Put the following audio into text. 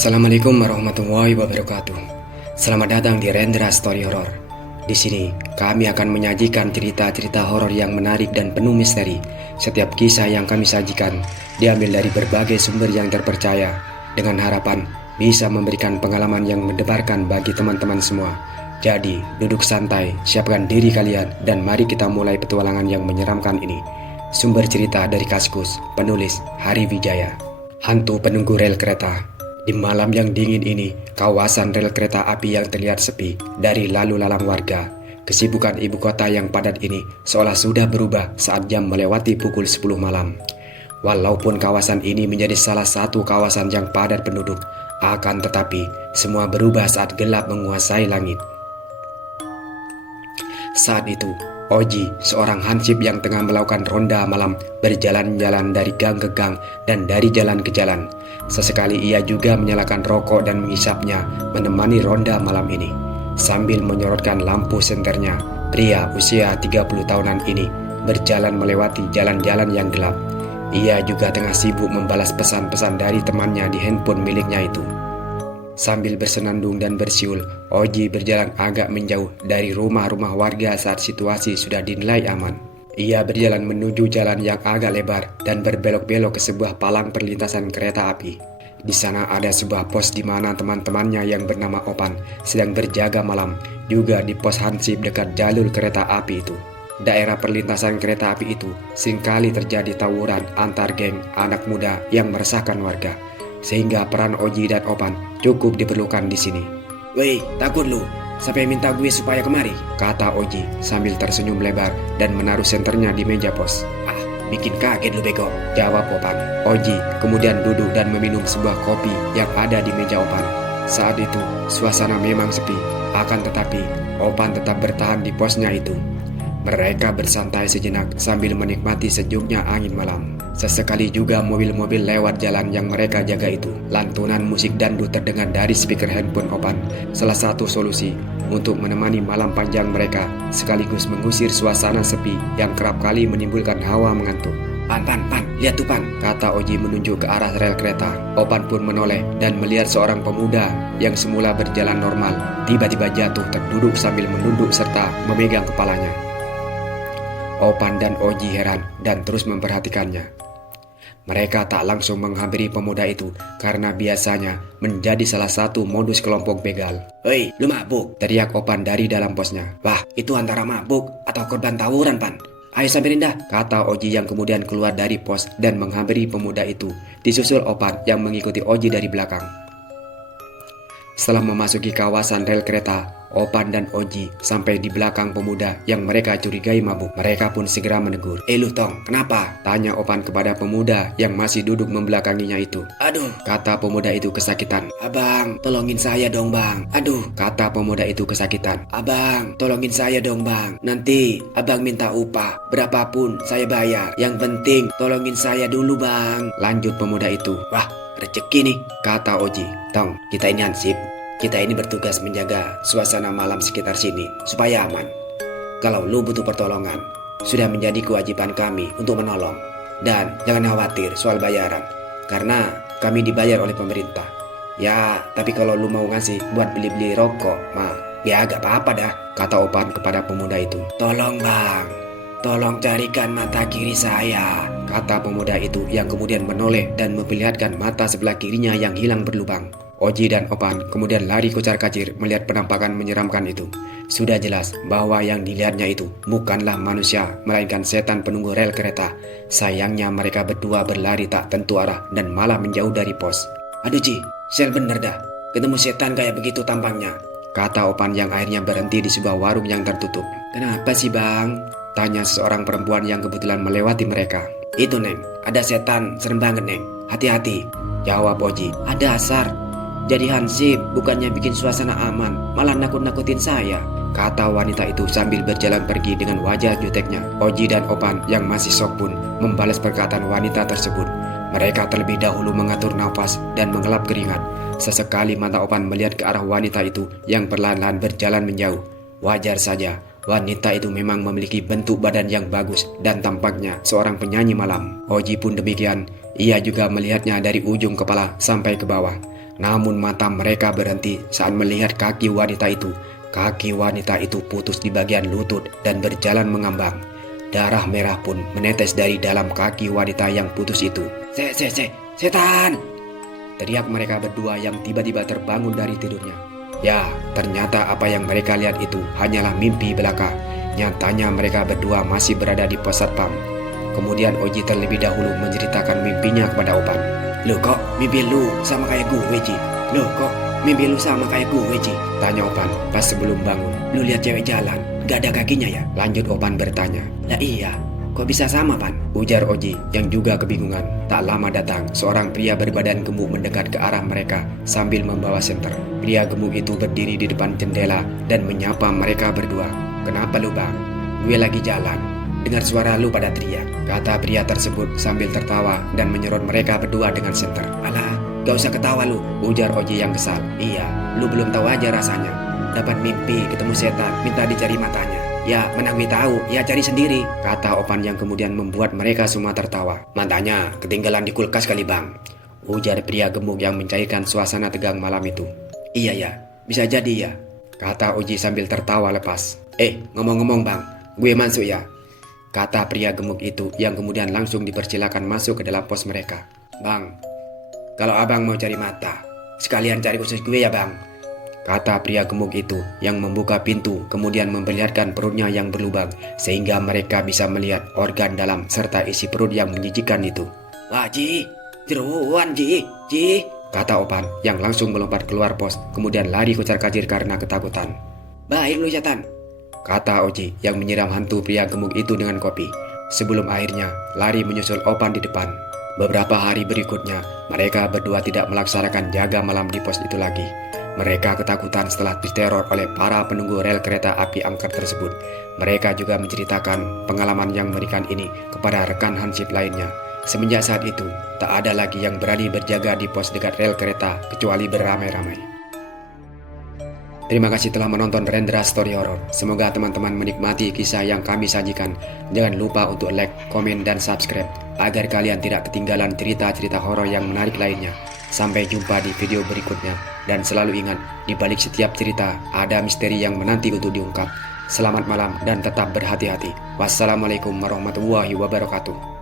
Assalamualaikum warahmatullahi wabarakatuh. Selamat datang di Rendra Story Horror. Di sini kami akan menyajikan cerita-cerita horor yang menarik dan penuh misteri. Setiap kisah yang kami sajikan diambil dari berbagai sumber yang terpercaya dengan harapan bisa memberikan pengalaman yang mendebarkan bagi teman-teman semua. Jadi, duduk santai, siapkan diri kalian dan mari kita mulai petualangan yang menyeramkan ini. Sumber cerita dari Kaskus, penulis Hari Wijaya. Hantu penunggu rel kereta. Di malam yang dingin ini, kawasan rel kereta api yang terlihat sepi dari lalu lalang warga. Kesibukan ibu kota yang padat ini seolah sudah berubah saat jam melewati pukul 10 malam. Walaupun kawasan ini menjadi salah satu kawasan yang padat penduduk, akan tetapi semua berubah saat gelap menguasai langit. Saat itu, Oji, seorang hansip yang tengah melakukan ronda malam, berjalan-jalan dari gang ke gang dan dari jalan ke jalan. Sesekali ia juga menyalakan rokok dan mengisapnya menemani ronda malam ini. Sambil menyorotkan lampu senternya, pria usia 30 tahunan ini berjalan melewati jalan-jalan yang gelap. Ia juga tengah sibuk membalas pesan-pesan dari temannya di handphone miliknya itu. Sambil bersenandung dan bersiul, Oji berjalan agak menjauh dari rumah-rumah warga saat situasi sudah dinilai aman. Ia berjalan menuju jalan yang agak lebar dan berbelok-belok ke sebuah palang perlintasan kereta api. Di sana ada sebuah pos di mana teman-temannya yang bernama Opan sedang berjaga malam, juga di pos hansip dekat jalur kereta api itu. Daerah perlintasan kereta api itu seringkali terjadi tawuran antar geng anak muda yang meresahkan warga, sehingga peran Oji dan Opan cukup diperlukan di sini. "Woi, takut lu? Sampai minta gue supaya kemari?" kata Oji sambil tersenyum lebar dan menaruh senternya di meja pos. "Ah, bikin kaget lu bego," jawab Opan. Oji kemudian duduk dan meminum sebuah kopi yang ada di meja Opan. Saat itu, suasana memang sepi, akan tetapi Opan tetap bertahan di posnya itu. Mereka bersantai sejenak sambil menikmati sejuknya angin malam. Sesekali juga mobil-mobil lewat jalan yang mereka jaga itu. Lantunan musik dangdut terdengar dari speaker handphone Opan. Salah satu solusi untuk menemani malam panjang mereka sekaligus mengusir suasana sepi yang kerap kali menimbulkan hawa mengantuk. Pan, lihat tuh Pan," kata Oji menunjuk ke arah rel kereta. Opan pun menoleh dan melihat seorang pemuda yang semula berjalan normal tiba-tiba jatuh terduduk sambil menunduk serta memegang kepalanya. Opan dan Oji heran dan terus memperhatikannya. Mereka tak langsung menghampiri pemuda itu karena biasanya menjadi salah satu modus kelompok begal. "Hei, lu mabuk?" teriak Opan dari dalam posnya. "Wah, itu antara mabuk atau korban tawuran, Pan. Ayo samperin dah," kata Oji yang kemudian keluar dari pos dan menghampiri pemuda itu. Disusul Opan yang mengikuti Oji dari belakang. Setelah memasuki kawasan rel kereta, Opan dan Oji sampai di belakang pemuda yang mereka curigai mabuk. Mereka pun segera menegur. Lu Tong, kenapa?" tanya Opan kepada pemuda yang masih duduk membelakanginya itu. "Aduh," kata pemuda itu kesakitan. "Abang, tolongin saya dong bang." "Aduh," kata pemuda itu kesakitan. "Abang, tolongin saya dong bang. Nanti abang minta upah berapapun saya bayar. Yang penting tolongin saya dulu bang," lanjut pemuda itu. "Wah, rezeki nih," kata Oji. "Tong, kita ini hansip. Kita ini bertugas menjaga suasana malam sekitar sini supaya aman. Kalau lu butuh pertolongan, sudah menjadi kewajiban kami untuk menolong. Dan jangan khawatir soal bayaran, karena kami dibayar oleh pemerintah. Ya, tapi kalau lu mau ngasih buat beli-beli rokok, mah ya agak apa-apa dah," kata Opan kepada pemuda itu. "Tolong bang, tolong carikan mata kiri saya," kata pemuda itu yang kemudian menoleh dan memperlihatkan mata sebelah kirinya yang hilang berlubang. Oji dan Opan kemudian lari kocar-kacir melihat penampakan menyeramkan itu. Sudah jelas bahwa yang dilihatnya itu bukanlah manusia, melainkan setan penunggu rel kereta. Sayangnya mereka berdua berlari tak tentu arah dan malah menjauh dari pos. "Aduh Ji, sel bener dah, ketemu setan kayak begitu tampangnya," kata Opan yang akhirnya berhenti di sebuah warung yang tertutup. "Kenapa sih bang?" tanya seorang perempuan yang kebetulan melewati mereka. "Itu Neng, ada setan, serem banget Neng, hati-hati," jawab Oji. "Ada asar. Jadi hansip bukannya bikin suasana aman, malah nakut-nakutin saya," kata wanita itu sambil berjalan pergi dengan wajah juteknya. Oji dan Opan yang masih shock pun membalas perkataan wanita tersebut. Mereka terlebih dahulu mengatur nafas dan mengelap keringat. Sesekali mata Opan melihat ke arah wanita itu yang perlahan-lahan berjalan menjauh. Wajar saja, wanita itu memang memiliki bentuk badan yang bagus dan tampaknya seorang penyanyi malam. Oji pun demikian. Ia juga melihatnya dari ujung kepala sampai ke bawah. Namun mata mereka berhenti saat melihat kaki wanita itu. Kaki wanita itu putus di bagian lutut dan berjalan mengambang. Darah merah pun menetes dari dalam kaki wanita yang putus itu. Setan! Teriak mereka berdua yang tiba-tiba terbangun dari tidurnya. Ya, ternyata apa yang mereka lihat itu hanyalah mimpi belaka. Nyatanya mereka berdua masih berada di pos satpam. Kemudian Oji terlebih dahulu menceritakan mimpinya kepada Opan. "Loh kok mimpi lu sama kayak gue, Ji? Loh kok mimpi lu sama kayak gue, Ji?" tanya Opan pas sebelum bangun. "Lu lihat cewek jalan, gak ada kakinya ya?" lanjut Opan bertanya. "Lah iya, kok bisa sama, Pan?" ujar Oji yang juga kebingungan. Tak lama datang, seorang pria berbadan gemuk mendekat ke arah mereka sambil membawa senter. Pria gemuk itu berdiri di depan jendela dan menyapa mereka berdua. "Kenapa lu, Bang? Gue lagi jalan. Dengar suara lu pada teriak," kata pria tersebut sambil tertawa dan menyerot mereka berdua dengan senter. "Alah, gak usah ketawa lu," ujar Oji yang kesal. "Iya, lu belum tahu aja rasanya. Dapat mimpi ketemu setan, minta dicari matanya. Ya, mana gue tahu, ya cari sendiri," kata Opan yang kemudian membuat mereka semua tertawa. "Matanya ketinggalan di kulkas kali, Bang," ujar pria gemuk yang mencairkan suasana tegang malam itu. "Iya ya, bisa jadi ya," kata Oji sambil tertawa lepas. Ngomong-ngomong Bang, gue masuk ya," kata pria gemuk itu yang kemudian langsung dipersilakan masuk ke dalam pos mereka. "Bang, kalau abang mau cari mata, sekalian cari usus gue ya Bang," kata pria gemuk itu yang membuka pintu kemudian memperlihatkan perutnya yang berlubang sehingga mereka bisa melihat organ dalam serta isi perut yang menjijikan itu. "Wah Ji, jeruan Ji, kata Opan yang langsung melompat keluar pos kemudian lari kucar-kacir karena ketakutan. "Baik lu setan," kata Oji yang menyiram hantu pria gemuk itu dengan kopi. Sebelum akhirnya lari menyusul Opan di depan. Beberapa hari berikutnya, mereka berdua tidak melaksanakan jaga malam di pos itu lagi. Mereka ketakutan setelah diteror oleh para penunggu rel kereta api angker tersebut. Mereka juga menceritakan pengalaman yang mengerikan ini kepada rekan hansip lainnya. Semenjak saat itu, tak ada lagi yang berani berjaga di pos dekat rel kereta kecuali beramai-ramai. Terima kasih telah menonton Rendra Story Horror. Semoga teman-teman menikmati kisah yang kami sajikan. Jangan lupa untuk like, komen, dan subscribe agar kalian tidak ketinggalan cerita-cerita horor yang menarik lainnya. Sampai jumpa di video berikutnya. Dan selalu ingat, di balik setiap cerita ada misteri yang menanti untuk diungkap. Selamat malam dan tetap berhati-hati. Wassalamualaikum warahmatullahi wabarakatuh.